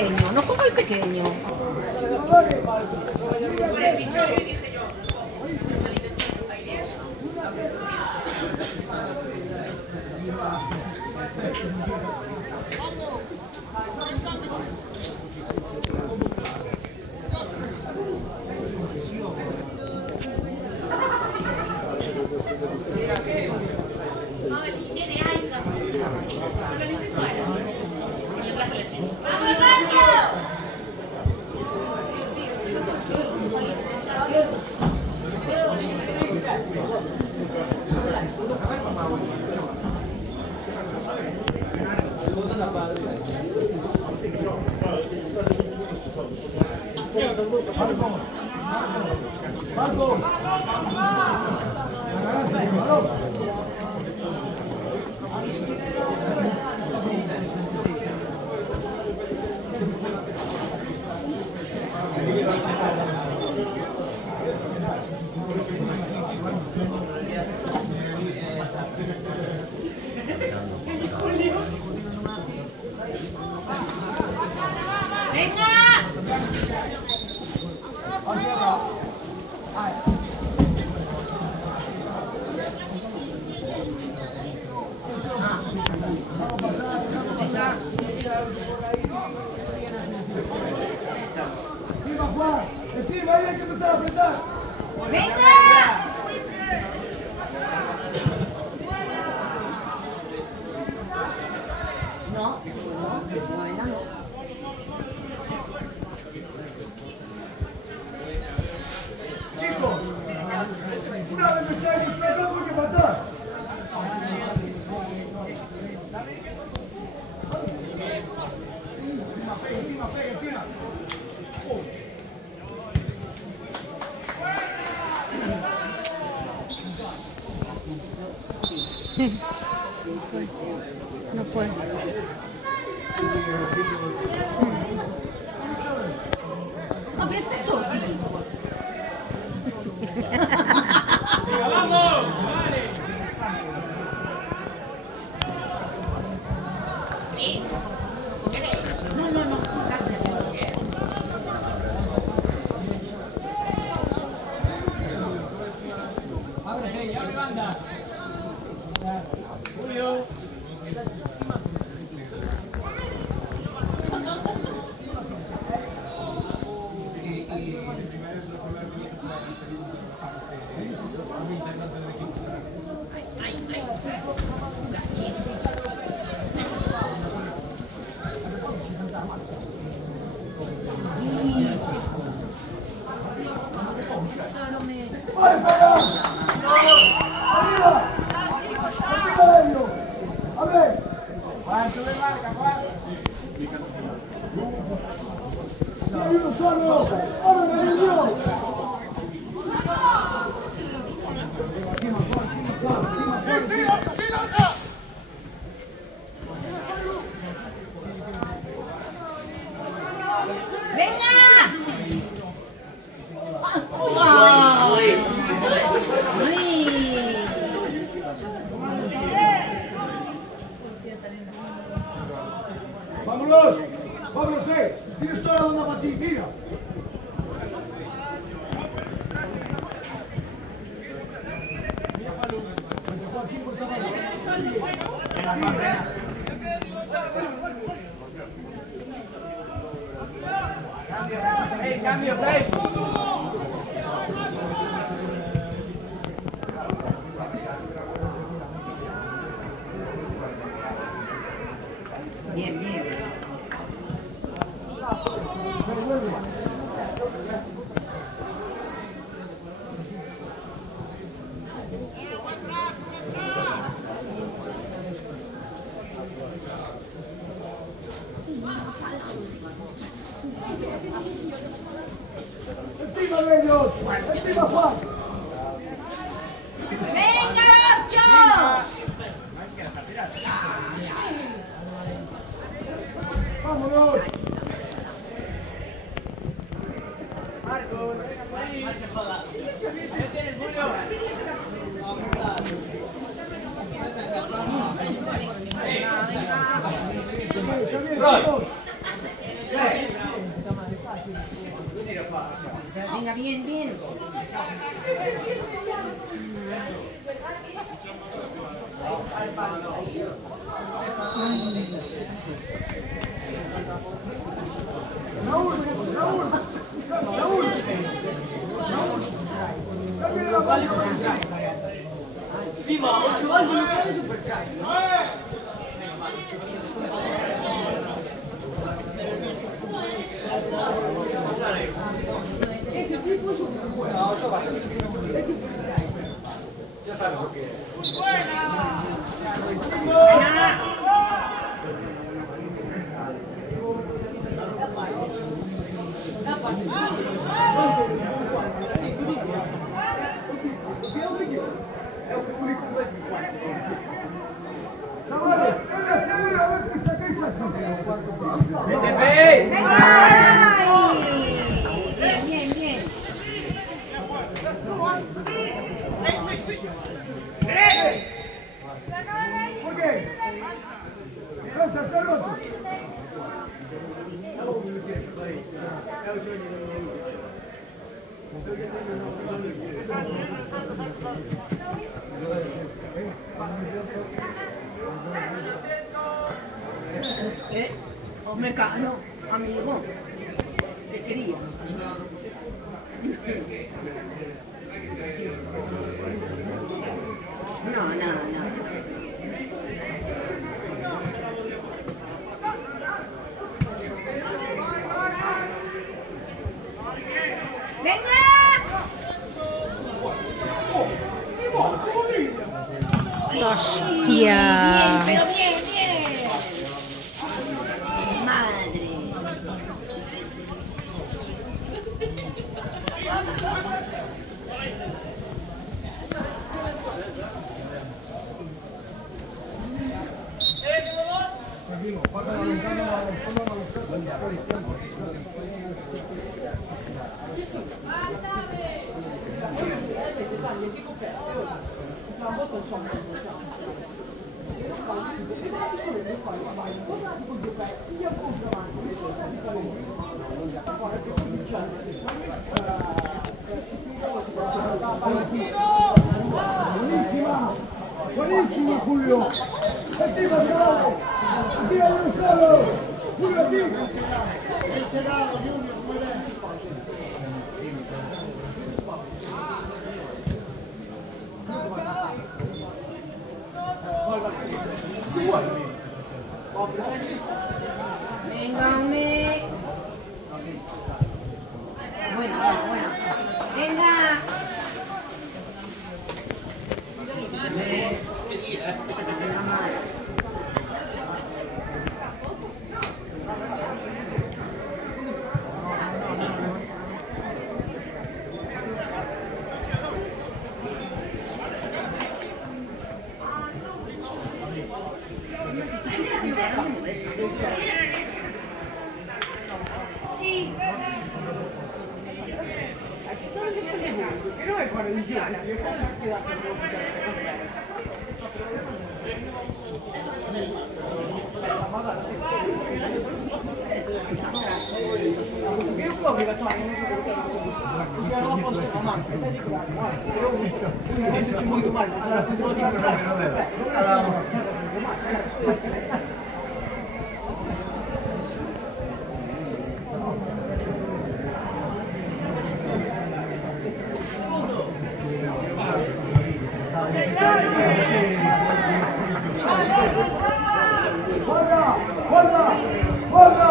pequeño, no como el pequeño. Encima, ahí hay que empezar a apretar. ¡Venga! No, buena no. Chicos, una vez que estáis distraídos hay que matar. Encima, pega, encima. No puede. No, pero este es Sofi. ¡Venga, vamos! ¡Vale! No, gracias. ¡Abre, abre banda! Julio. ¡Vale, pega! ¡Arriba! ¡Arriba de ellos! ¡Abre! Juan, sube marca, Juan. ¡Hay uno solo! ¡Abre, Dios! ¡Vámonos! ¡Vámonos, ¡Tienes toda la onda para ti! ¡Mira! Cambio, play. Bien. ¡Encima de ellos! ¡Encima, Juan! ¡Venga, Ocho! ¡Vámonos! Marcos, venga por ahí. Ahí tienes, Julio. Roy. Raúl, Raúl, Raúl. Cambia la mano. Viva, 8 gol di Lukaku super try. Ese tipo es un No, eso va a ser. Ya sabes lo que es. Chavales, en la segunda vez que sacáis así. ¡Vete, Fey! Bien, bien, bien. Ok. Gracias, Carlos. Hombre, caro, amigo. ¿Qué querías? No, no, no. ¡Venga! Hostia. Bien, pero bien, bien. Madre. Tranquilo, baja la ventana, toma Buenísima, buenísima, Julio. Activa, bravo. Activa, Gonzalo. Julio, aquí. El Senado, Junior, muy bien. Venga, hombre. Buena, buena, buena. Venga. Venga, madre. Sí. ¡Juega! ¡Juega! ¡Juega!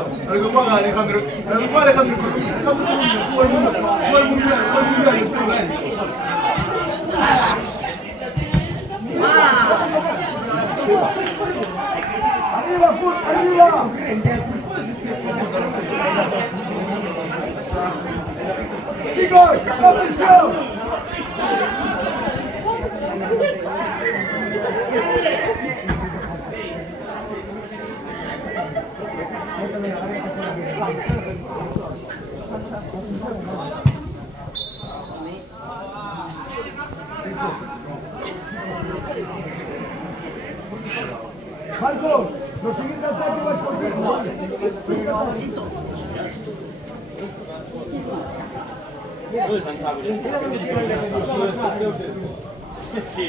A lo que juega Alejandro, a lo que juega Alejandro Colombia, jugó el mundial, es Fulgari. ¡Arriba, Fut! ¡Arriba! ¡Chicos, atención! Marcos, los siguientes ataques vas contigo, ¿vale? Sí,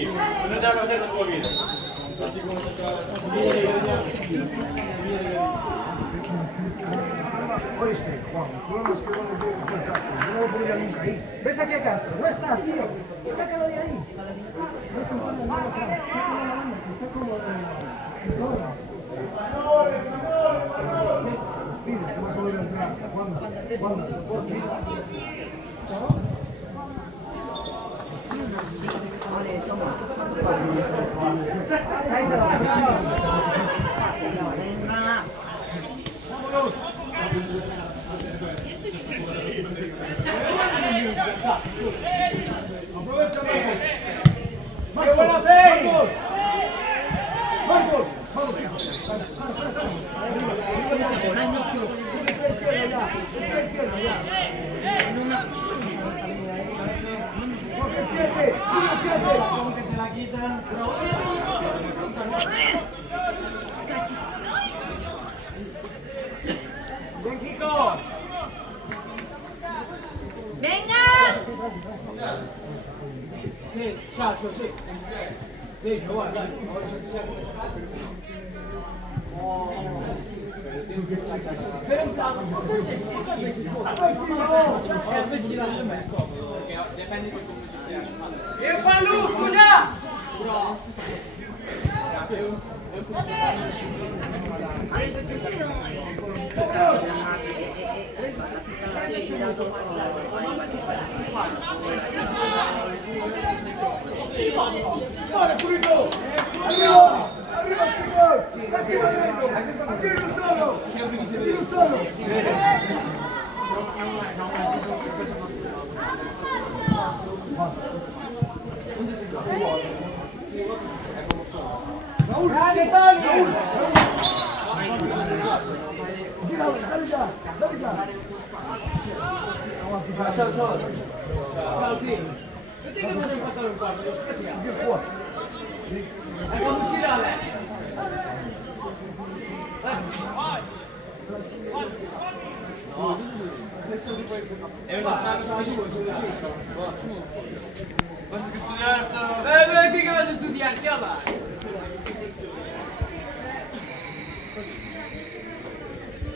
no te va a hacer la tua vida. Oíste, Juan, el problema es que no lo tengo con Castro. Yo no lo pondría nunca ahí. ¿Ves aquí a Castro? No está, tío. Sácalo de ahí. No se puede andar atrás. Sácalo de la banda, que está como Pide, que vas a volver a entrar. Juan. Vale, toma. Venga. ¡Vámonos! Aprovecha, Marcos. Marcos. Vamos. Como que te la quitan. ¡Venga! Sí, chacho, sí. Sí, no va, dale. Ahora Pero pocas veces vos. A veces le dan un mes. Depende di come ti sia. ¡Bien, Paluccio, ya! ¡Vale, Purito! ¡Arriba! ¡Arriba, señor! ¡Arriba, Diego! ¡Aquí no solo! Raúl, dale ya. Ciao, tío. Yo tengo que pasar un cuarto, yo sé que sea. A conducir a ver. No. Basta che studiare sta... Ti che vas a studiare, chiama.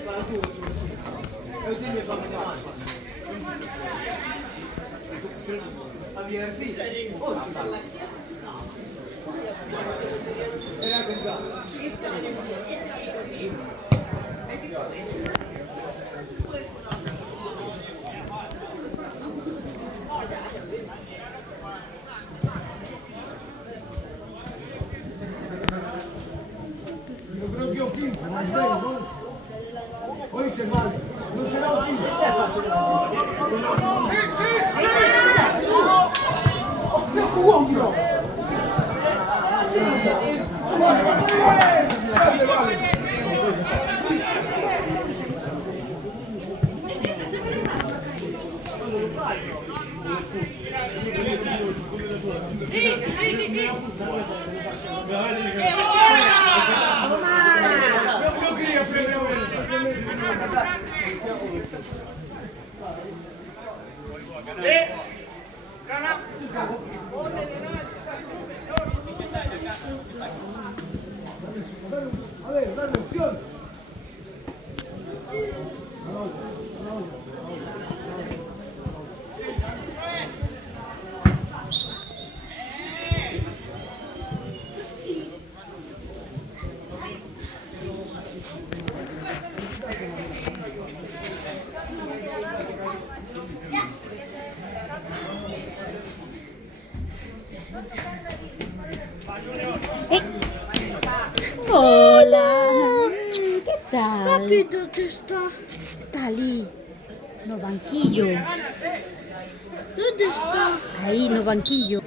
Guarda tu, eu tenho minha família mais. A minha filha? Onde está? Era a comprar. Yo creo que Oquín, más bien, ¿no? Oíste, mal, no será Oquín. Eu queria prender ele. A ver, dale opción. Hola, ¿qué tal? Papi, ¿dónde está? Está ali, no banquillo. ¿Dónde está? Aí, no banquillo.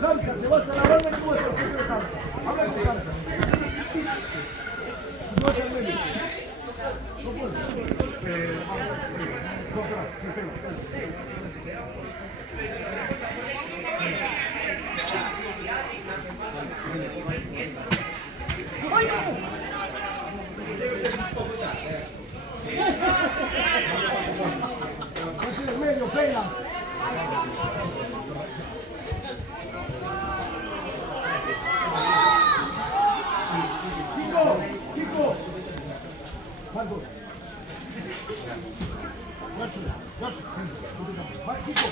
Lanza, te vas a la banda y tú vas al centro de campo. Habla con Lanza. No es al medio. No puedo. No, espera, ¡ay, no! Ese del medio, pega. Kiko. Marcos. Va, Kiko.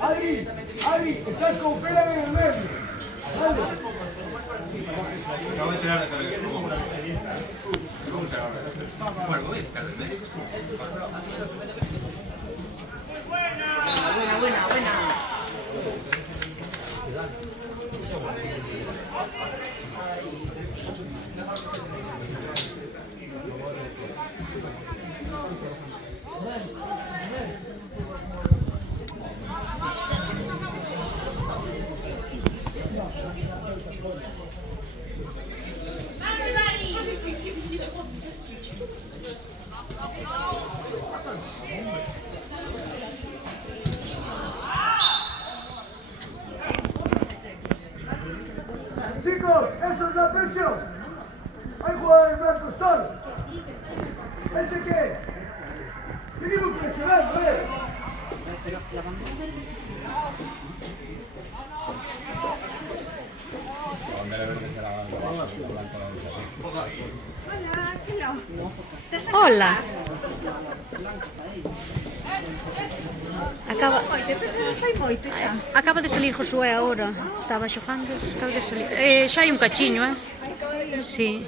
Adri, estás con Fela en el medio. Dale. Acabo de tirar la carrera. Bueno, voy a estar de medio. Buena. Chicos, eso es la presión. Hay jugadores blancos, sol. ¿Ese qué? Seguimos presionando, Hola. Acaba de salir Josué agora. Estaba xogando, acaba de salir. Xa hai un cachiño, Sí.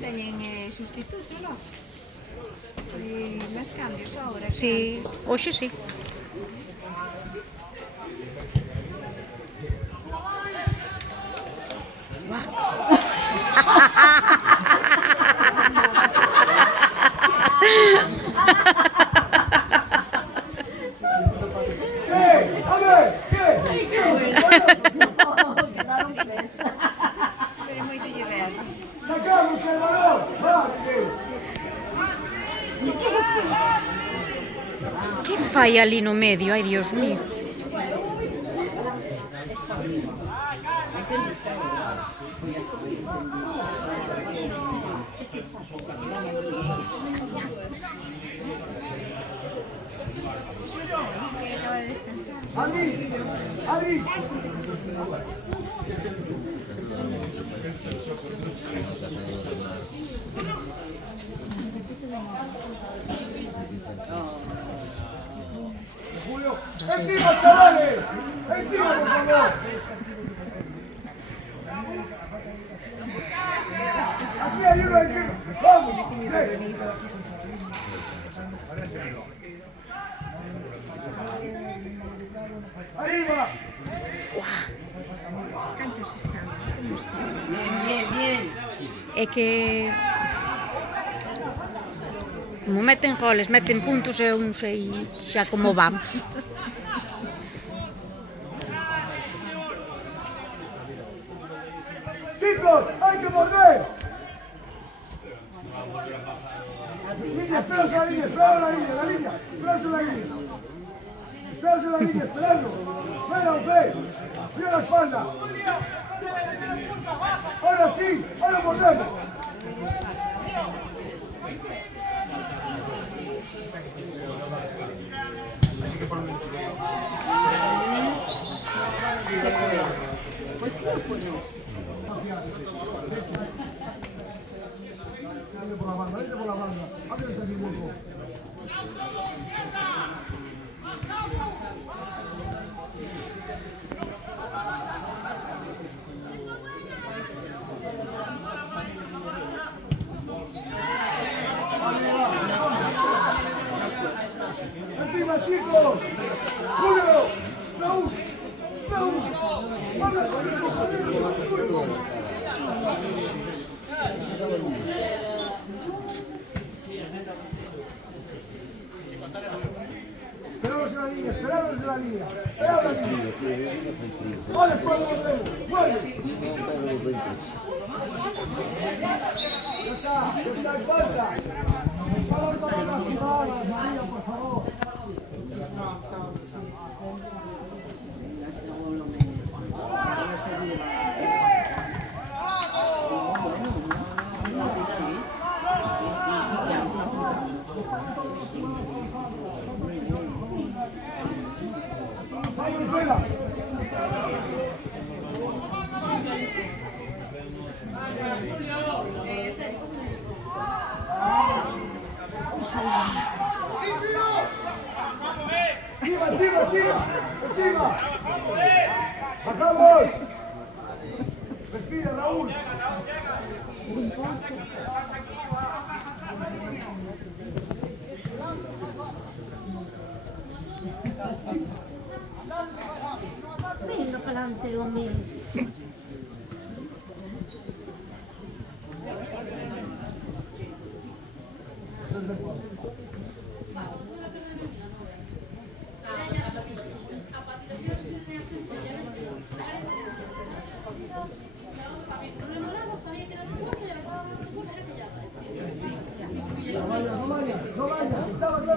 Teñen sustituto, non? Máis cambios agora. Sí, hoxe sí. Pero moito lle ver. ¡Sacamos el balón! Que fai ali no medio? Ai, Dios mío. Que acaba de descansar. Adri. Julio, encima, chavales, encima, por favor. Aquí hay uno encima. Vamos, arriba. Cantos están? Como están? Bien. É que como meten goles, meten puntos, eu non sei xa como vamos. Chicos, hay que morder. Línea, esperaos a la línea, esperaos a la línea, esperaos a la línea. Esperaos a la línea, esperando. Fuera, ve. Mira la espalda. Ahora sí, ahora mordemos. Así que por lo menos Pues sí, pues no. Dale por la banda, dale por la banda. Háganse así, hueco. Encima, chicos. Julio, Raúl, vamos, línea, esperado desde la línea. Esperado la línea. Vale, fuego, mueve. Ya está en falta. Balón para la jugada, María, por favor. Vamos, vuela. Estima. Bajamos. Respira, Raúl. Venga para adelante, hombre. No vayas, estaba todo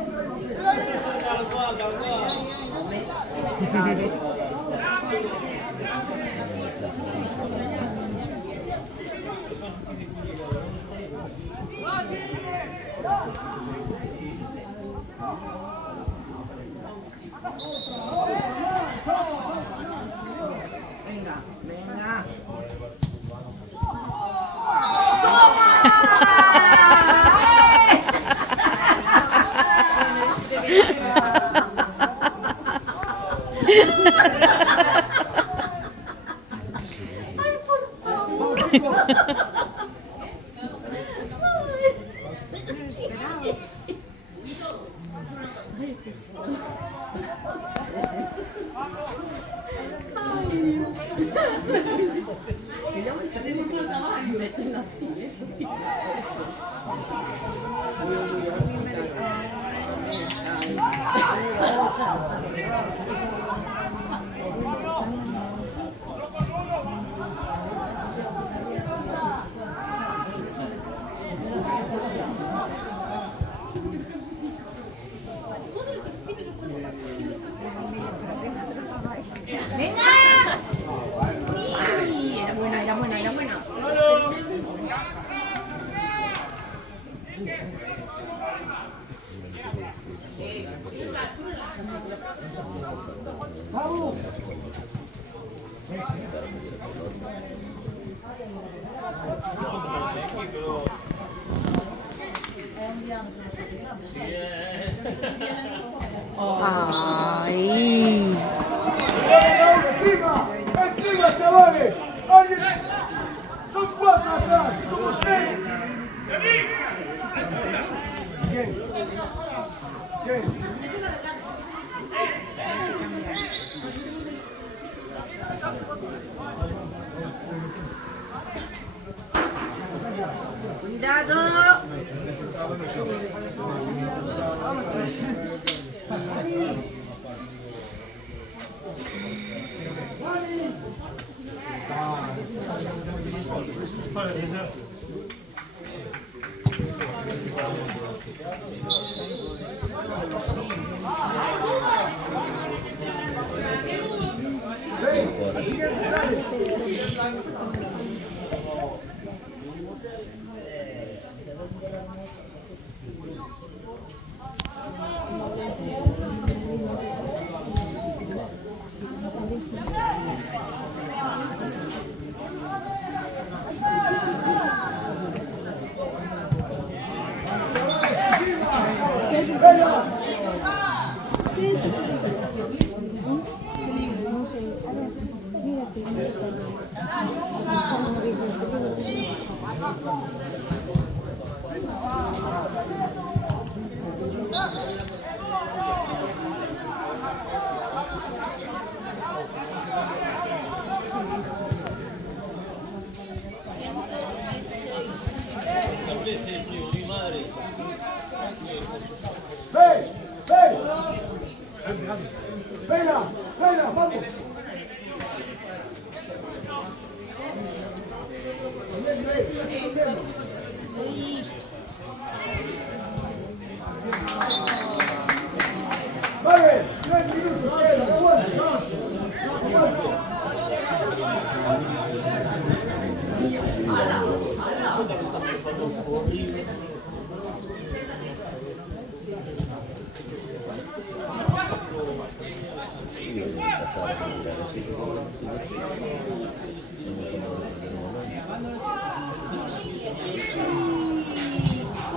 Venga. Era buena. ¡Vamos! Ay. ¡Encima, chavales! ¡Alguien! ¡Son 4 atrás! ¡Somos 3! ¿Quién? Cuidado. Venga, venga, vamos. Vale, 3 minutos queda, qué bueno,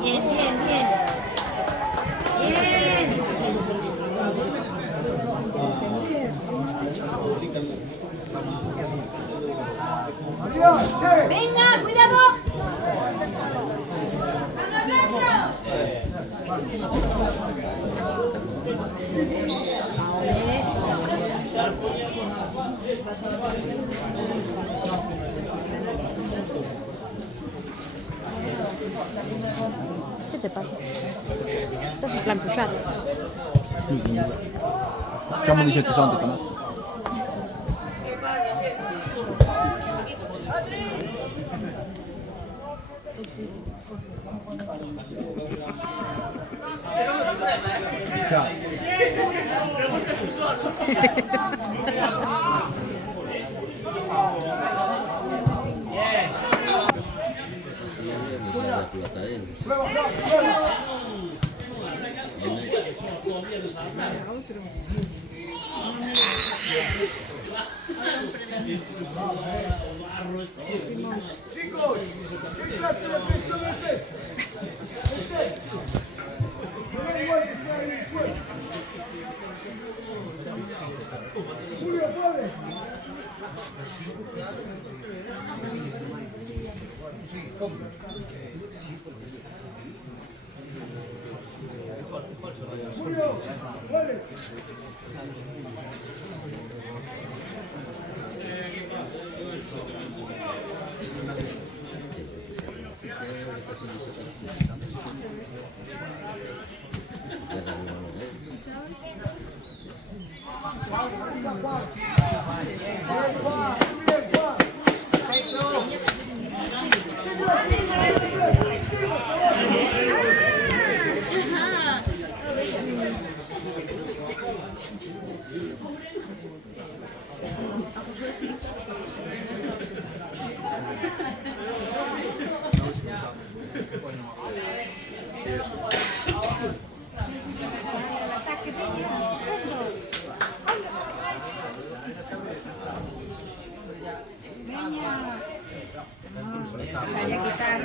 Bien, bien, bien. Bien. Venga, cuidado. ¿Qué te pasa? Estás en plan puxado. Siamo 17 también. Ciao. prueba, prueba. Outro. Estimos. Chicos, ¿qué clase de presión es esta? ¿Es esto? No da igual que esté ahí en el suelo. Julio, ¿puedes? Julio, vale. El ataque, Peña. Fondo. Peña. Vaya a quitar.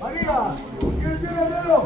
Arriba, ¿quién tiene el reloj?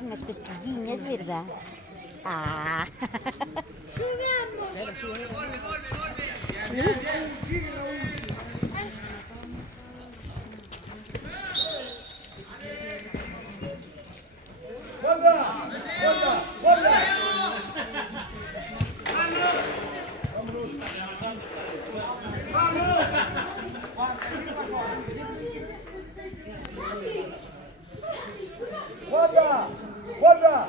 Unhas cosquilliñas, verdad? Ah. Guarda! Guarda!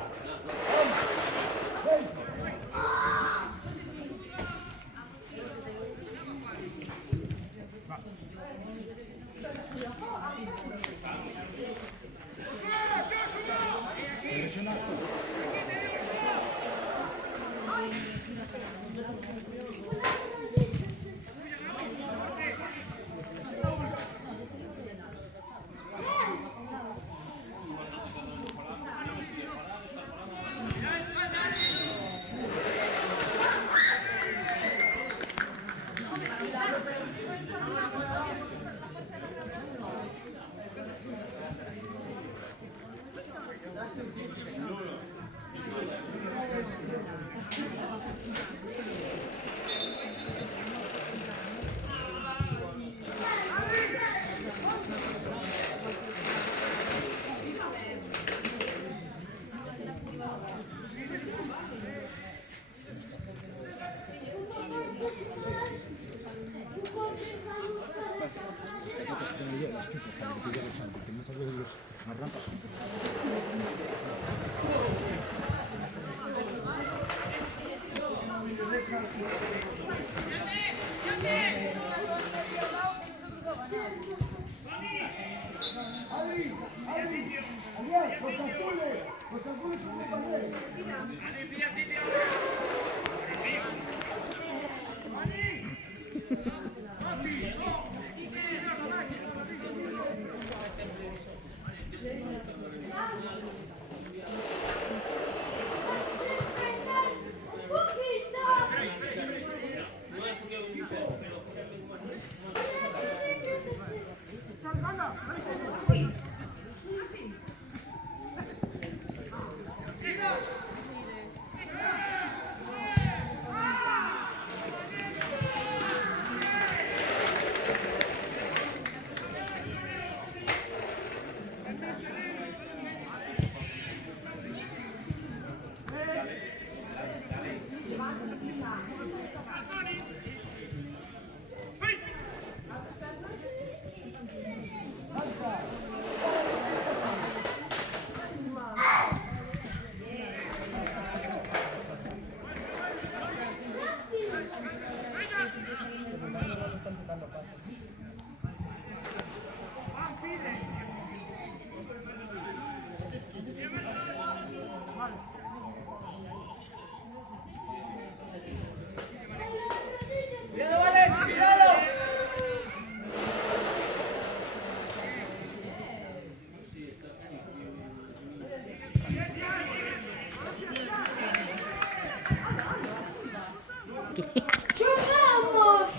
¡Chocamos!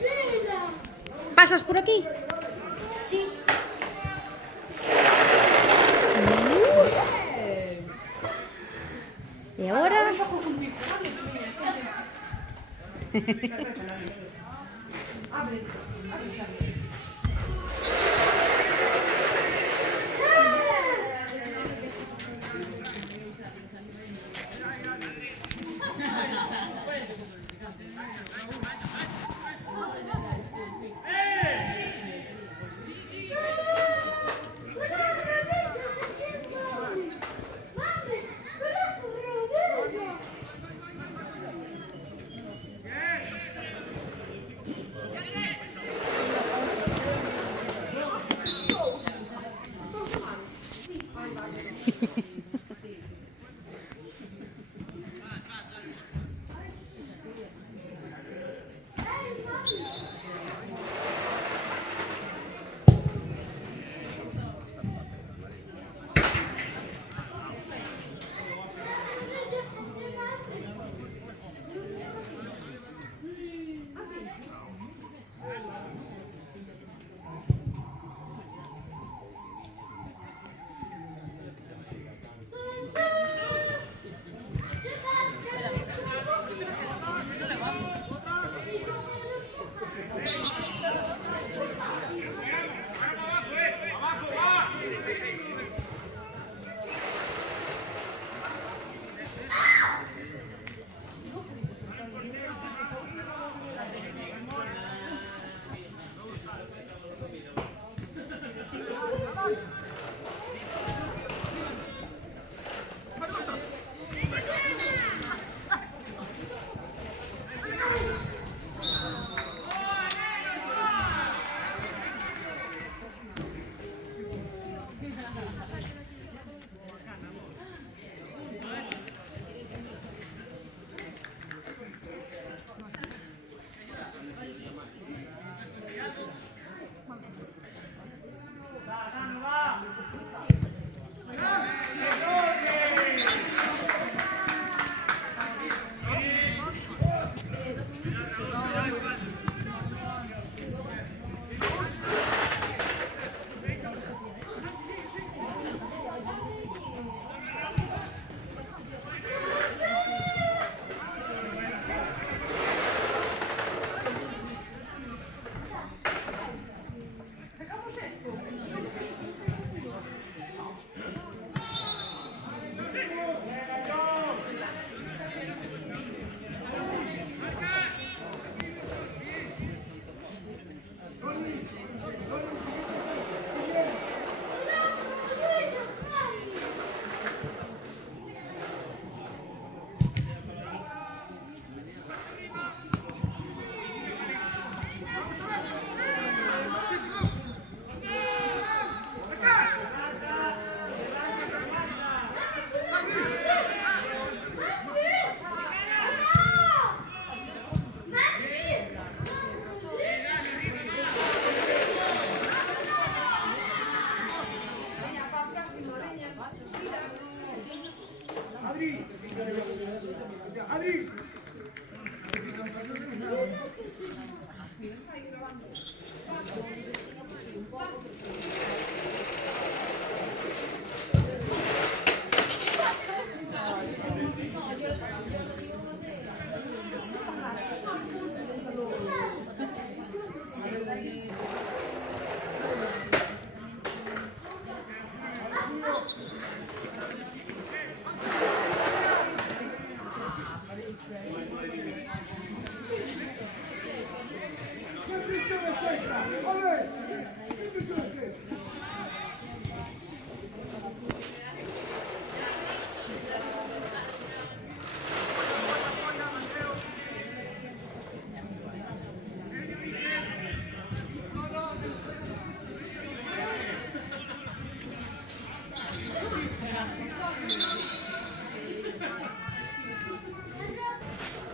¡Mira! ¿Pasas por aquí? Sí. ¿Y ahora?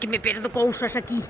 Que me perdo cousas aquí.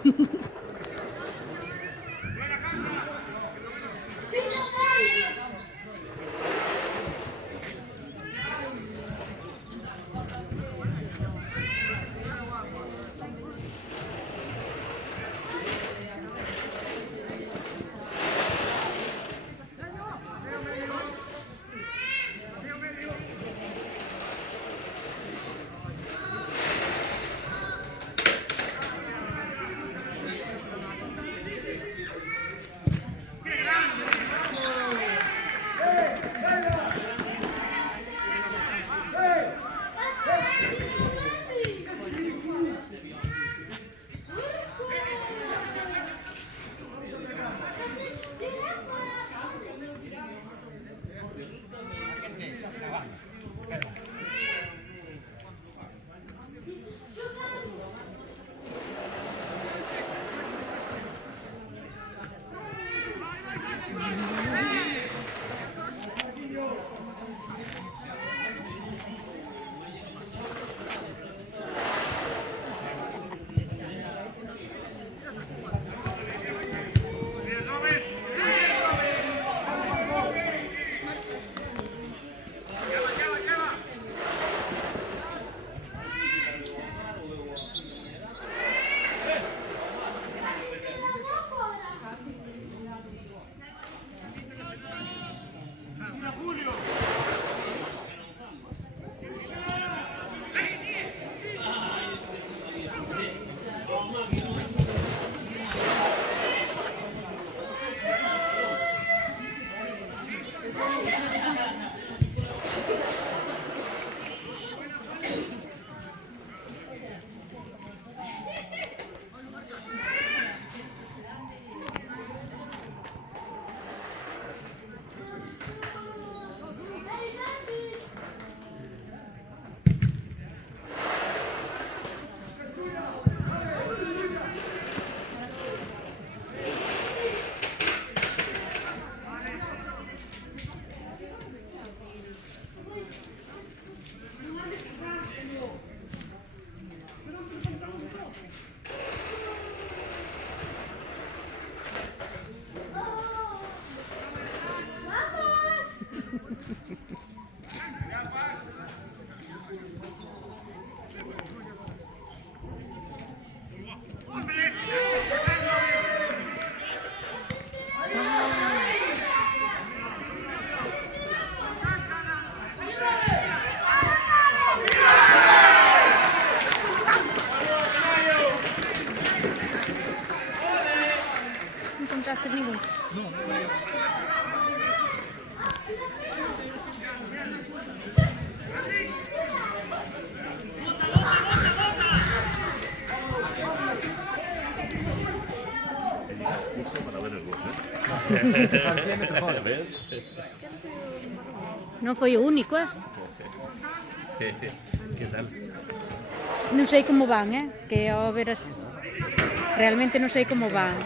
encontraste ninguno? Non foi o único, Que tal? Non sei como van, que ao veras realmente non sei como van.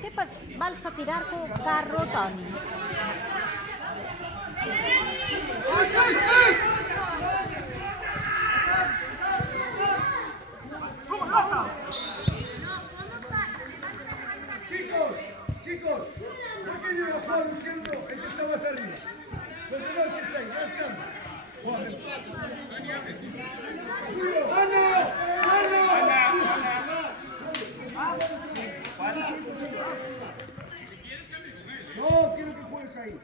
Que vas a tirar co carro, Toni? Chicos, ¿por qué llega Juan diciendo el que está más arriba? Los demás que están, rascando. Juan, no, quiero que juegues ahí.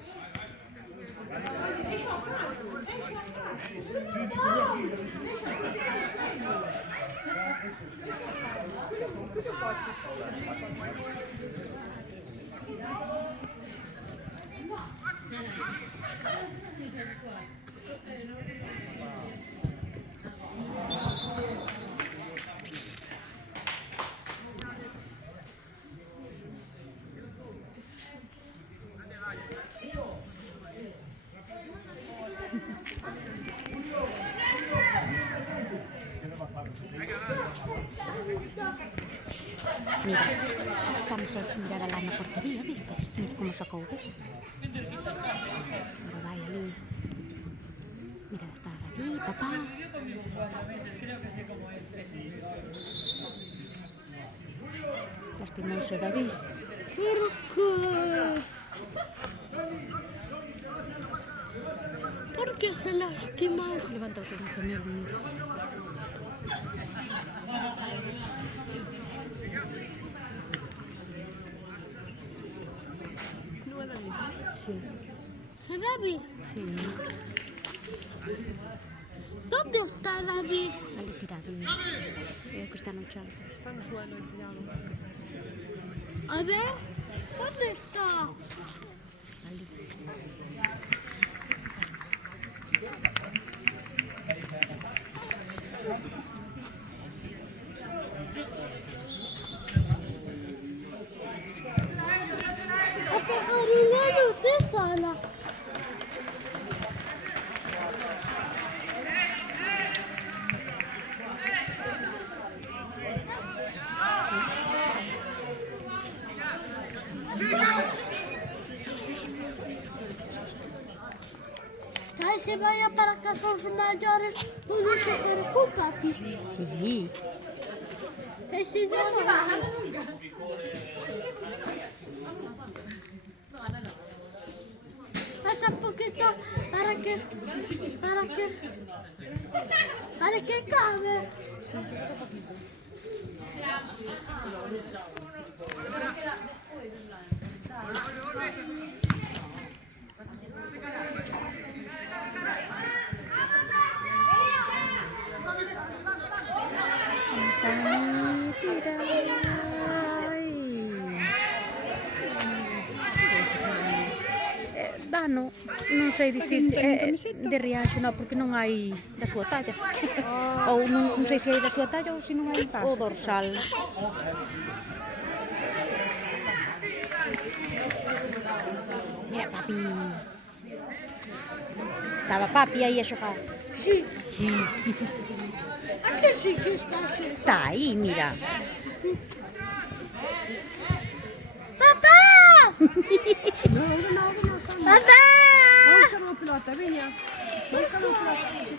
Mira, vamos a mirar a la na portería, vistes? Mira como sacou, ves? Agora vai ali. Mira, está ali, papá. Lastimouse David. Por que? Por que se lastima? Levantouse un gemelo, mira. Sí. David, Sí. ¿dónde está David? Ali tirado. Creo que está no chão. Está no suelo, tirado. A ver, ¿dónde está? Ali. Apagaron la luz de sala. Ay, se vaya para que son sus mayores, pueden coger con papi. Sí. Ese no va. Falta un poquito para que cabe. Dano, non sei dicirche, de Rianxo non, porque non hai da súa talla. Ou non sei se hai da súa talla ou se non hai o dorsal. Mira, papi. Estaba papi aí a xogar. Sí, Sí. aquí sí que está. Está aí, mira. ¡Papá! ¡Papá! Vamos buscar uma pelota, venha. Vamos buscar uma pelota.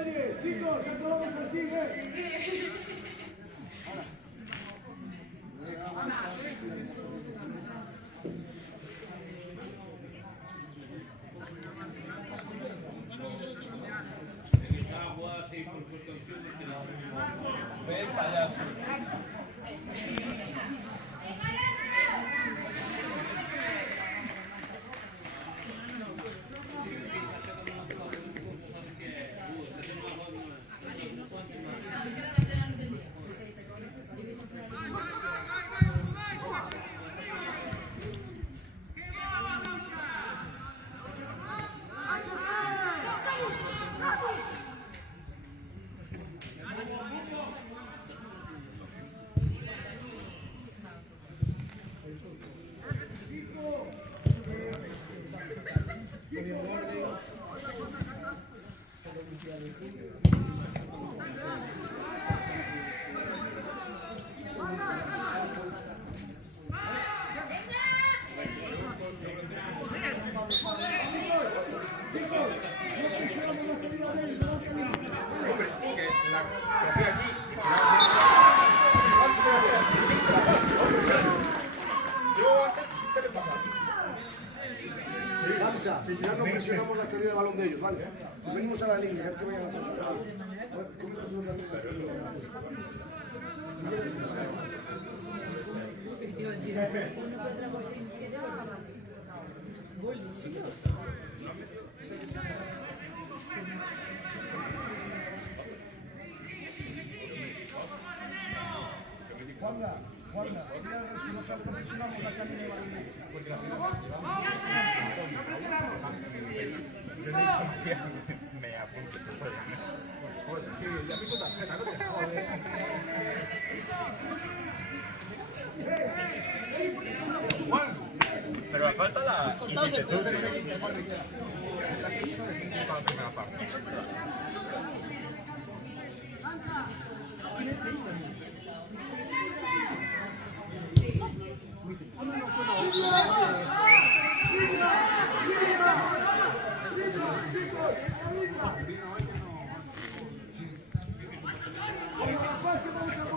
Oye, chicos, ya tomamos así, Ven, payaso. Lanza, ya no presionamos la salida de balón de ellos, ¿vale? Pues venimos a la línea, ya que vayan a salir. ¿Cómo resuelven la salida de balón? Juanda, mira el resto, no presionamos la salida de balón de Me apunto. Sí, ya pico tarjeta, no te jodes. Juan, pero falta la iniciativa de la primera parte. Vamos a